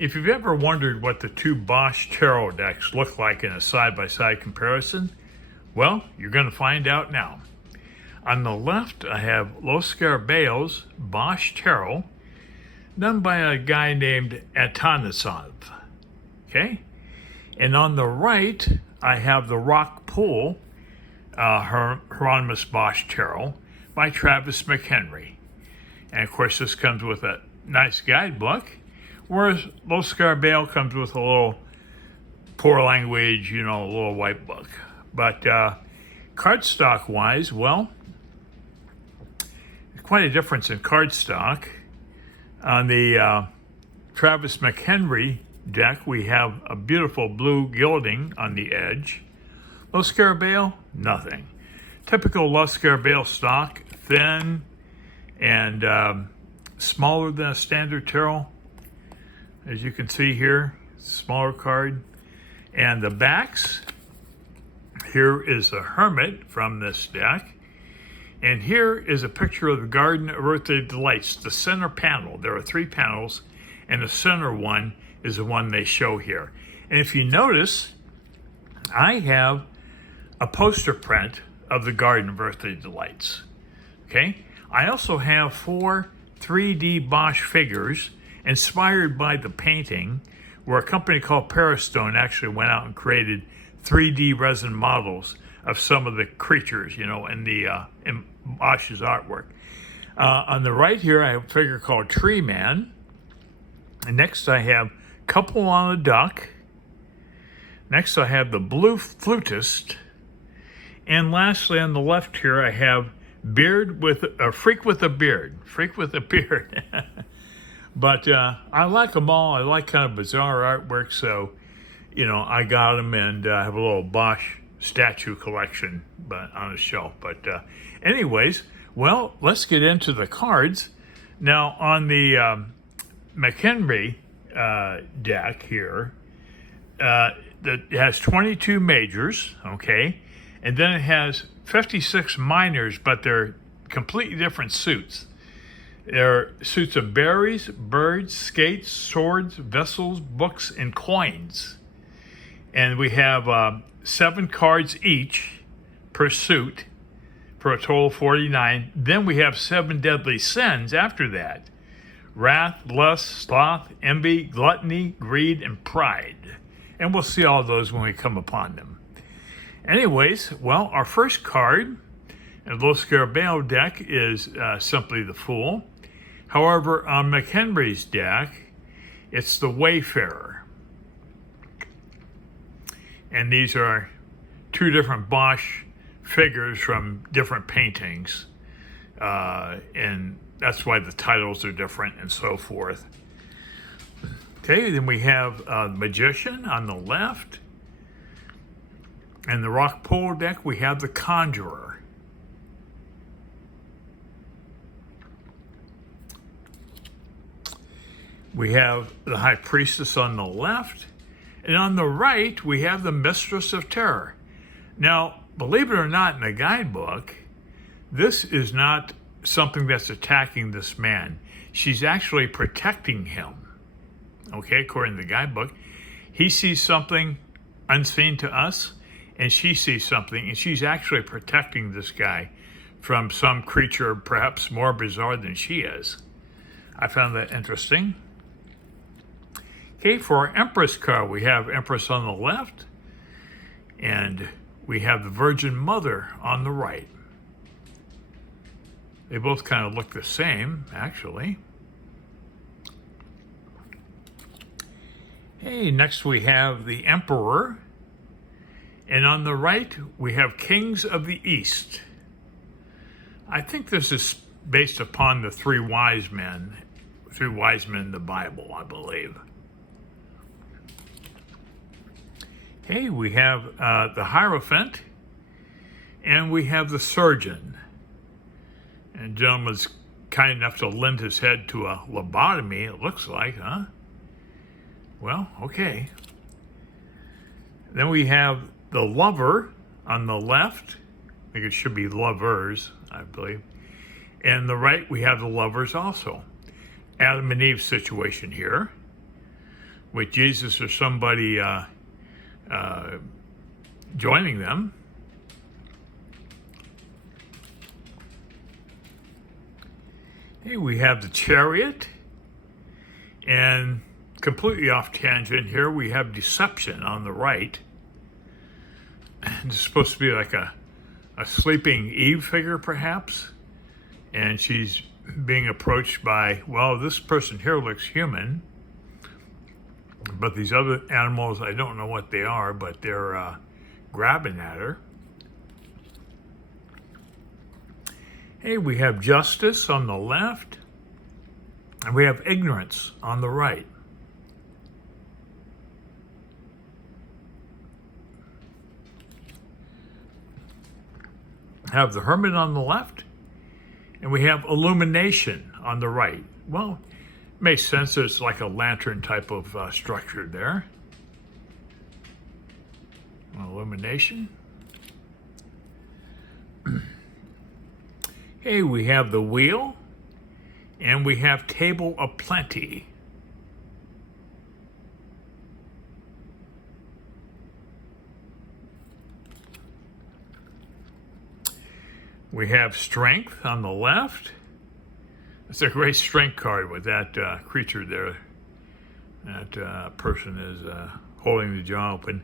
If you've ever wondered what the two Bosch Tarot decks look like in a side-by-side comparison, well, you're going to find out now. On the left, I have Los Scarabello's Bosch Tarot, done by a guy named Atanassov. Okay? And on the right, I have the Rock Pool, Hieronymus Bosch Tarot, by Travis McHenry. And of course, this comes with a nice guidebook, whereas Los Scarabello comes with a little poor language, a little white book. But cardstock wise, well, quite a difference in cardstock. On the Travis McHenry deck, we have a beautiful blue gilding on the edge. Los Scarabello, nothing. Typical Los Scarabello stock, thin and smaller than a standard tarot. As you can see here, smaller card. And the backs, here is the Hermit from this deck. And here is a picture of the Garden of Earthly Delights, the center panel. There are 3 panels, and the center one is the one they show here. And if you notice, I have a poster print of the Garden of Earthly Delights. Okay? I also have 4 3D Bosch figures inspired by the painting, where a company called Parastone actually went out and created 3D resin models of some of the creatures, in Bosch's artwork. On the right here, I have a figure called Tree Man. And next I have Couple on a Duck. Next I have the Blue Flutist. And lastly, on the left here, I have Freak with a Beard. Freak with a Beard. But I like them all. I like kind of bizarre artwork, so, I got them, and I have a little Bosch statue collection on a shelf. But anyways, well, let's get into the cards. Now, on the McHenry deck here, it has 22 majors, okay? And then it has 56 minors, but they're completely different suits. They're suits of berries, birds, skates, swords, vessels, books, and coins. And we have 7 cards each per suit for a total of 49. Then we have 7 deadly sins after that: wrath, lust, sloth, envy, gluttony, greed, and pride. And we'll see all those when we come upon them. Anyways, well, our first card in the Los Scarabello deck is simply the Fool. However, on McHenry's deck, it's the Wayfarer. And these are 2 different Bosch figures from different paintings. And that's why the titles are different and so forth. Okay, then we have the Magician on the left. And the Rock Pool deck, we have the Conjurer. We have the High Priestess on the left. And on the right, we have the Mistress of Terror. Now, believe it or not, in the guidebook, this is not something that's attacking this man. She's actually protecting him. Okay, according to the guidebook. He sees something unseen to us, and she sees something, and she's actually protecting this guy from some creature perhaps more bizarre than she is. I found that interesting. Okay, for our Empress card, we have Empress on the left, and we have the Virgin Mother on the right. They both kind of look the same, actually. Hey, next we have the Emperor, and on the right, we have Kings of the East. I think this is based upon the 3 wise men in the Bible, I believe. Okay, we have the Hierophant, and we have the Surgeon. And the gentleman's kind enough to lend his head to a lobotomy, it looks like, huh? Well, okay. Then we have the Lover on the left. I think it should be lovers, I believe. And the right, we have the lovers also. Adam and Eve situation here. with Jesus or somebody joining them. Hey, we have the Chariot, and completely off tangent here, we have Deception on the right. It's supposed to be like a sleeping Eve figure, perhaps, and she's being approached by, well, this person here looks human, but these other animals, I don't know what they are, but they're grabbing at her. Hey, we have Justice on the left, and we have Ignorance on the right. Have the Hermit on the left, and we have Illumination on the right. Well, it makes sense. It's like a lantern type of structure there. Illumination. Hey, we have the Wheel, and we have Table of Plenty. We have Strength on the left. It's a great strength card with that creature there. That person is holding the jaw open.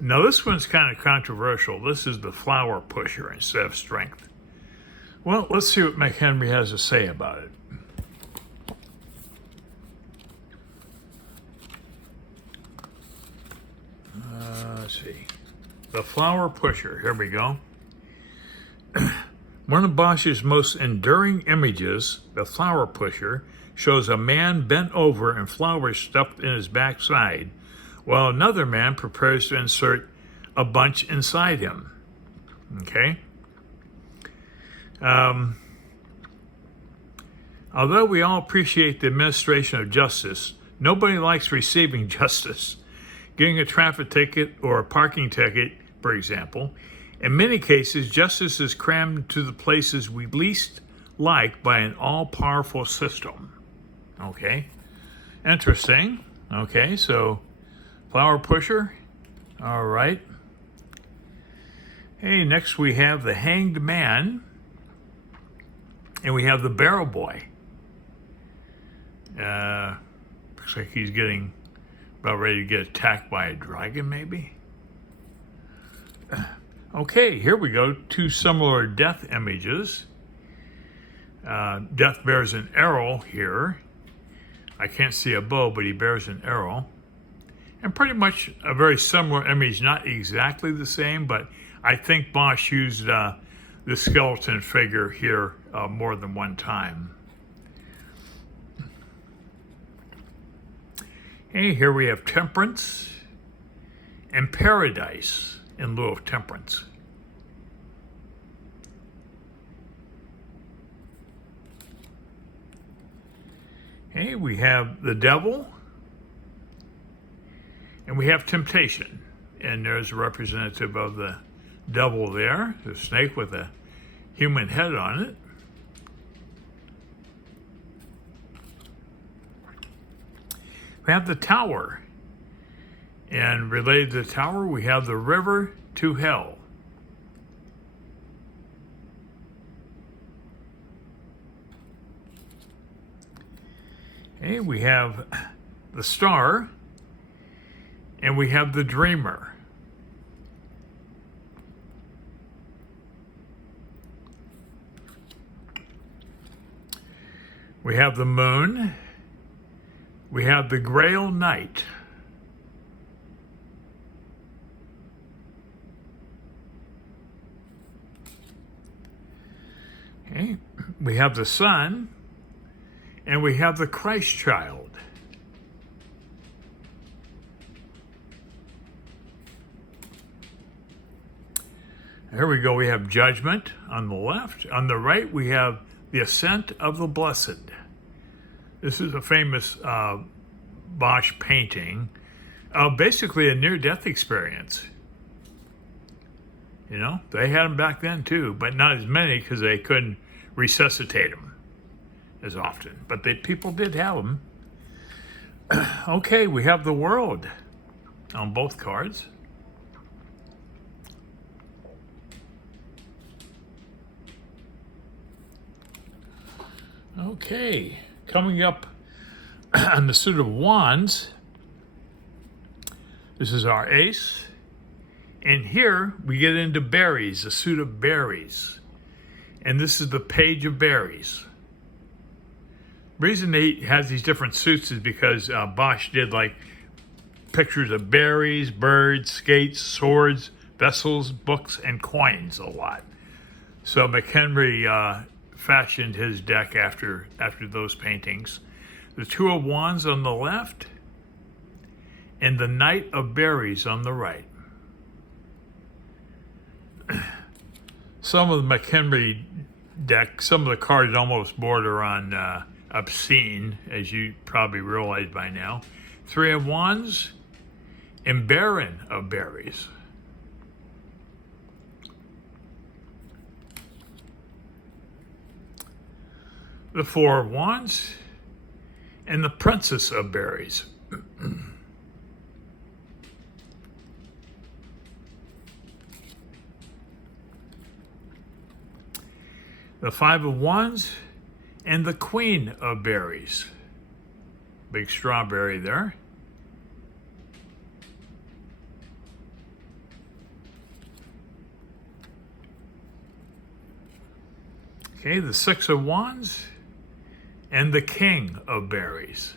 Now this one's kind of controversial. This is the Flower Pusher instead of Strength. Well, let's see what McHenry has to say about it. Let's see. The Flower Pusher. Here we go. One of Bosch's most enduring images, the Flower Pusher, shows a man bent over and flowers stuffed in his backside, while another man prepares to insert a bunch inside him. Okay? Although we all appreciate the administration of justice, nobody likes receiving justice. Getting a traffic ticket or a parking ticket, for example, in many cases, justice is crammed to the places we least like by an all-powerful system. Okay? Interesting. Okay, so Flower Pusher. All right. Hey, next we have the Hanged Man. And we have the Barrel Boy. Looks like he's getting about ready to get attacked by a dragon, maybe. Okay, here we go. Two similar death images. Death bears an arrow here. I can't see a bow, but he bears an arrow. And pretty much a very similar image, not exactly the same, but I think Bosch used the skeleton figure here more than one time. Hey, here we have Temperance and Paradise in lieu of Temperance. Hey, we have the Devil and we have Temptation. And there's a representative of the devil there, the snake with a human head on it. We have the Tower. And related to the Tower, we have the River to Hell. Okay, we have the Star, and we have the Dreamer. We have the Moon. We have the Grail Knight. Okay. We have the Sun, and we have the Christ Child. Here we go. We have Judgment on the left. On the right, we have the Ascent of the Blessed. This is a famous Bosch painting, basically a near-death experience. You know, they had them back then too, but not as many because they couldn't resuscitate them as often. But people did have them. Okay, we have the World on both cards. Okay, coming up on the suit of Wands, this is our ace. And here we get into berries, the suit of berries. And this is the page of berries. The reason he has these different suits is because Bosch did like pictures of berries, birds, skates, swords, vessels, books, and coins a lot. So McHenry fashioned his deck after those paintings. The Two of Wands on the left and the Knight of Berries on the right. Some of the McHenry deck, some of the cards almost border on obscene, as you probably realize by now. Three of Wands and Baron of Berries. The Four of Wands and the Princess of Berries. The Five of Wands and the Queen of Berries. Big strawberry there. Okay, the Six of Wands and the King of Berries.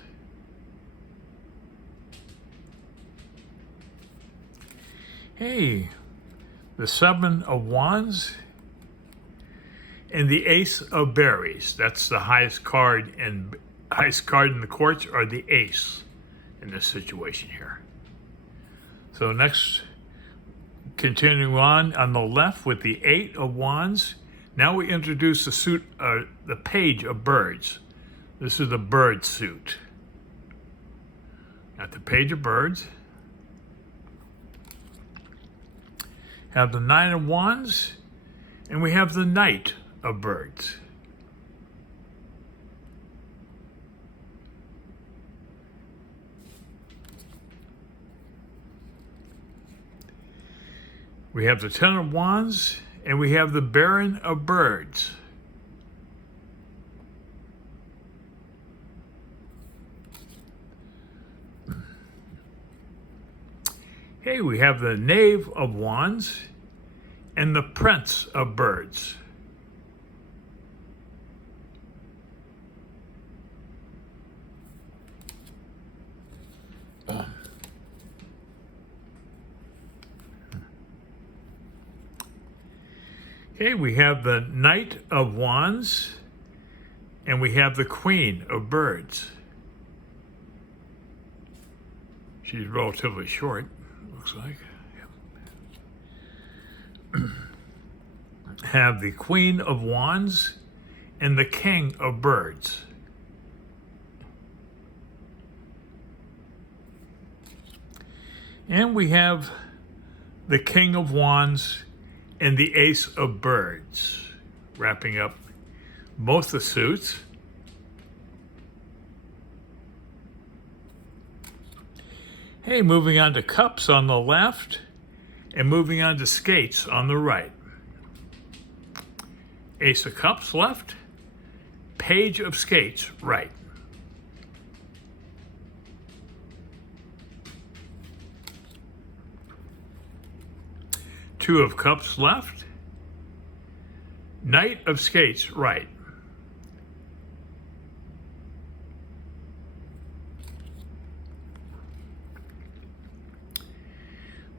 Hey, the Seven of Wands and the Ace of Berries. That's the highest card in the courts, or the ace in this situation here. So next, continuing on the left with the Eight of Wands. Now we introduce the suit, the Page of Birds. This is the bird suit. Got the Page of Birds. Have the Nine of Wands, and we have the Knight of Birds. We have the Ten of Wands, and we have the Baron of Birds. Okay, we have the Knave of Wands and the Prince of Birds. Okay, we have the Knight of Wands and we have the Queen of Birds. She's relatively short, looks like. Have the Queen of Wands and the King of Birds. And we have the King of Wands and the Ace of Birds, wrapping up both the suits. Hey, moving on to cups on the left and moving on to skates on the right. Ace of Cups left, Page of Skates right. Two of Cups left, Knight of Skates right.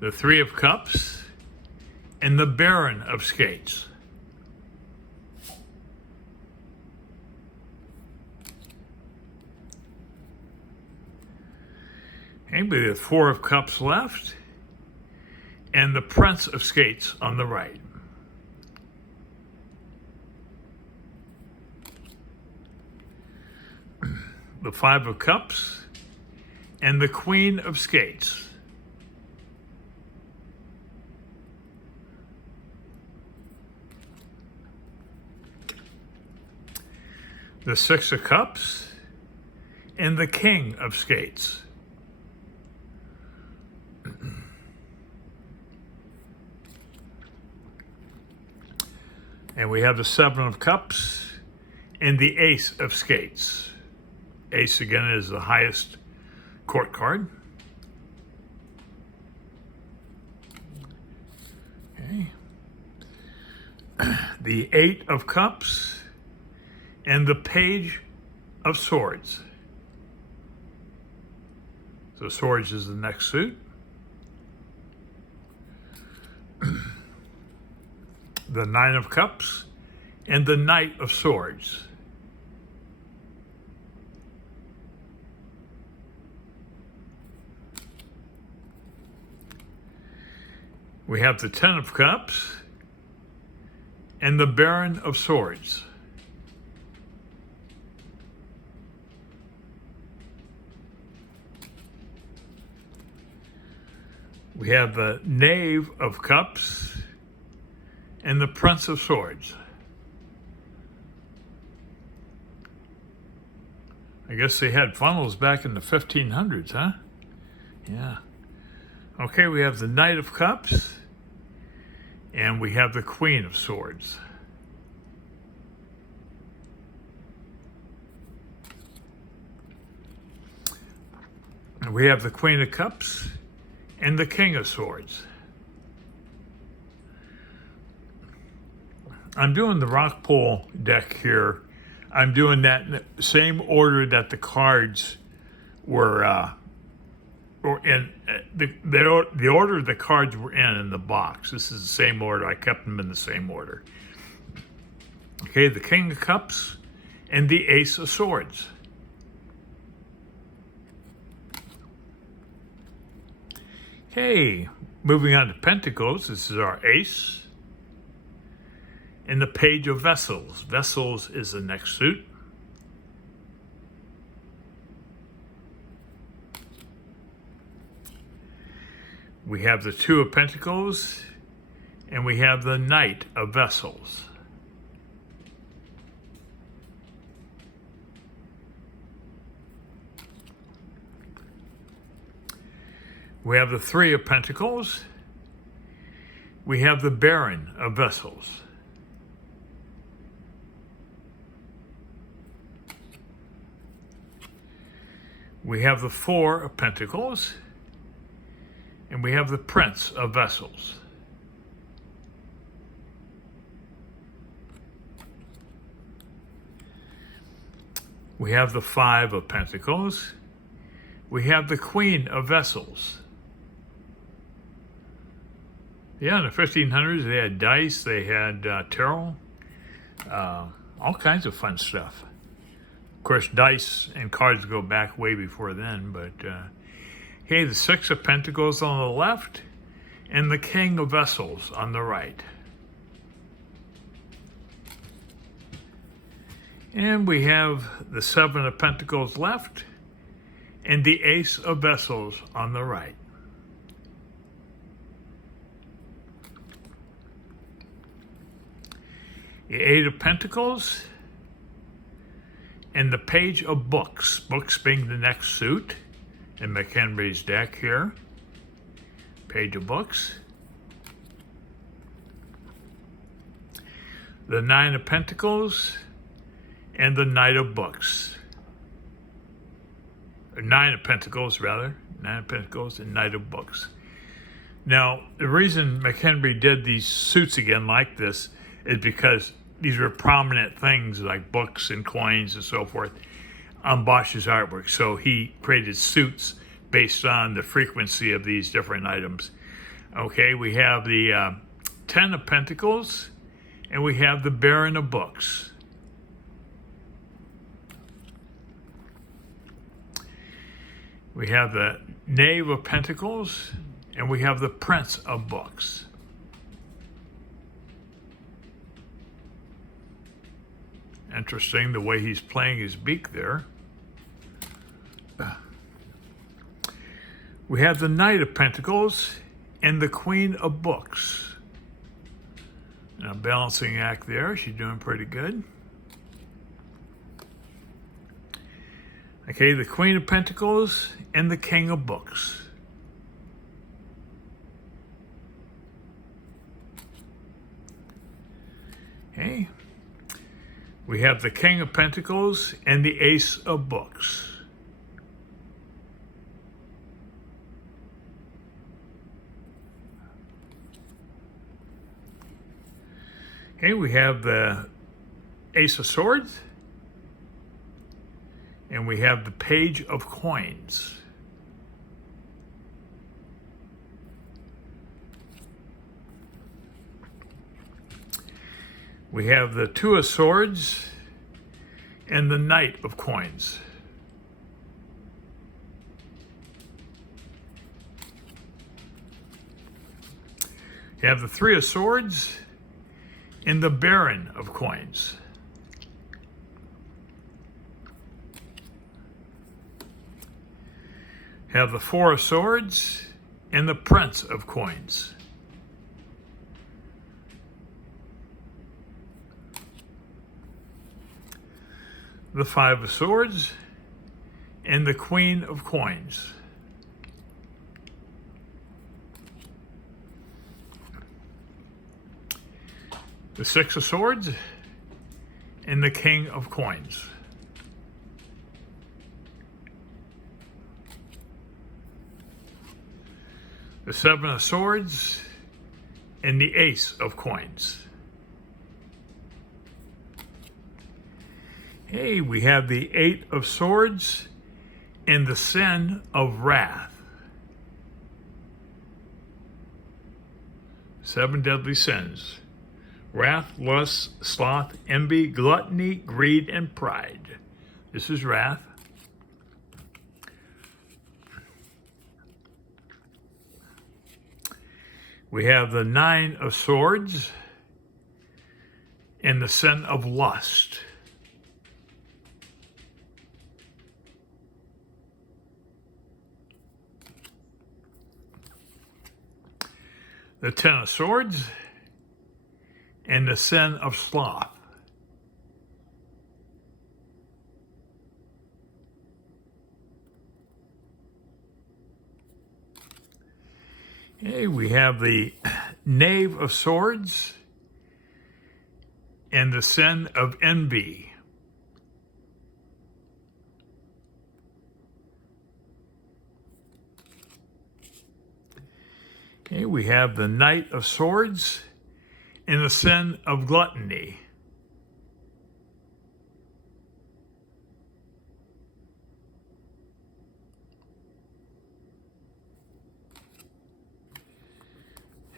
The Three of Cups and the Baron of Skates. Okay, we have Four of Cups left and the Prince of Skates on the right. The Five of Cups and the Queen of Skates. The Six of Cups and the King of Skates. And we have the Seven of Cups and the Ace of Skates. Ace, again, is the highest court card. Okay. The Eight of Cups and the Page of Swords. So Swords is the next suit. The Nine of Cups and the Knight of Swords. We have the Ten of Cups and the Baron of Swords. We have the Knave of Cups and the Prince of Swords. I guess they had funnels back in the 1500s, huh? Yeah. Okay, we have the Knight of Cups and we have the Queen of Swords. And we have the Queen of Cups and the King of Swords. I'm doing the rock pool deck here. I'm doing that in the same order that the cards were, or in the order the cards were in the box. This is the same order. I kept them in the same order. Okay, the King of Cups and the Ace of Swords. Okay, moving on to Pentacles. This is our Ace. And the Page of Vessels. Vessels is the next suit. We have the Two of Pentacles, and we have the Knight of Vessels. We have the Three of Pentacles. We have the Baron of Vessels. We have the Four of Pentacles, and we have the Prince of Vessels. We have the Five of Pentacles. We have the Queen of Vessels. Yeah, in the 1500s, they had dice, they had tarot, all kinds of fun stuff. Of course, dice and cards go back way before then, but okay, the Six of Pentacles on the left and the King of Vessels on the right. And we have the Seven of Pentacles left and the Ace of Vessels on the right. The Eight of Pentacles and the Page of Books. Books being the next suit in McHenry's deck here. Page of Books. The Nine of Pentacles and the Knight of Books. Or Nine of Pentacles, rather. Nine of Pentacles and Knight of Books. Now, the reason McHenry did these suits again like this is because these are prominent things like books and coins and so forth on Bosch's artwork. So he created suits based on the frequency of these different items. Okay, we have the Ten of Pentacles and we have the Baron of Books. We have the Knave of Pentacles and we have the Prince of Books. Interesting the way he's playing his beak there. We have the Knight of Pentacles and the Queen of Books. Now, balancing act there. She's doing pretty good. Okay, the Queen of Pentacles and the King of Books. Okay, we have the King of Pentacles and the Ace of Books. Okay, we have the Ace of Swords, and we have the Page of Coins. We have the Two of Swords and the Knight of Coins. You have the Three of Swords and the Baron of Coins. You have the Four of Swords and the Prince of Coins. The Five of Swords and the Queen of Coins. The Six of Swords and the King of Coins. The Seven of Swords and the Ace of Coins. Hey, we have the Eight of Swords and the Sin of Wrath. Seven deadly sins: wrath, lust, sloth, envy, gluttony, greed, and pride. This is wrath. We have the Nine of Swords and the sin of lust. The Ten of Swords and the sin of sloth. Okay, we have the Knave of Swords and the sin of envy. Okay, we have the Knight of Swords and the sin of gluttony.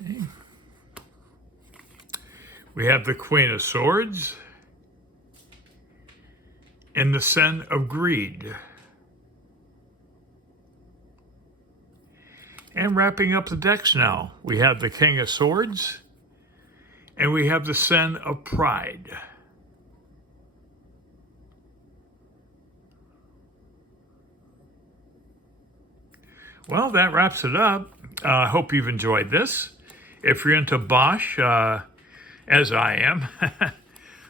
Okay. We have the Queen of Swords and the sin of greed. And wrapping up the decks now, we have the King of Swords and we have the sin of pride. Well, that wraps it up. I hope you've enjoyed this. If you're into Bosch, as I am,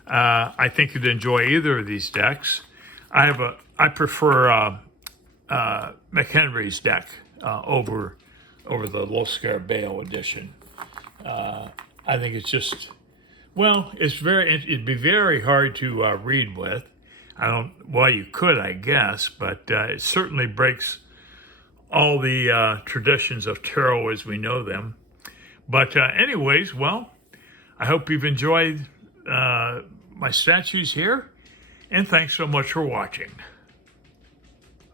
I think you'd enjoy either of these decks. I prefer McHenry's deck over the Loscar-Bale edition. I think it's just, well, it'd be very hard to read with. Well, you could, I guess, but it certainly breaks all the traditions of tarot as we know them. But anyways, well, I hope you've enjoyed my statues here, and thanks so much for watching.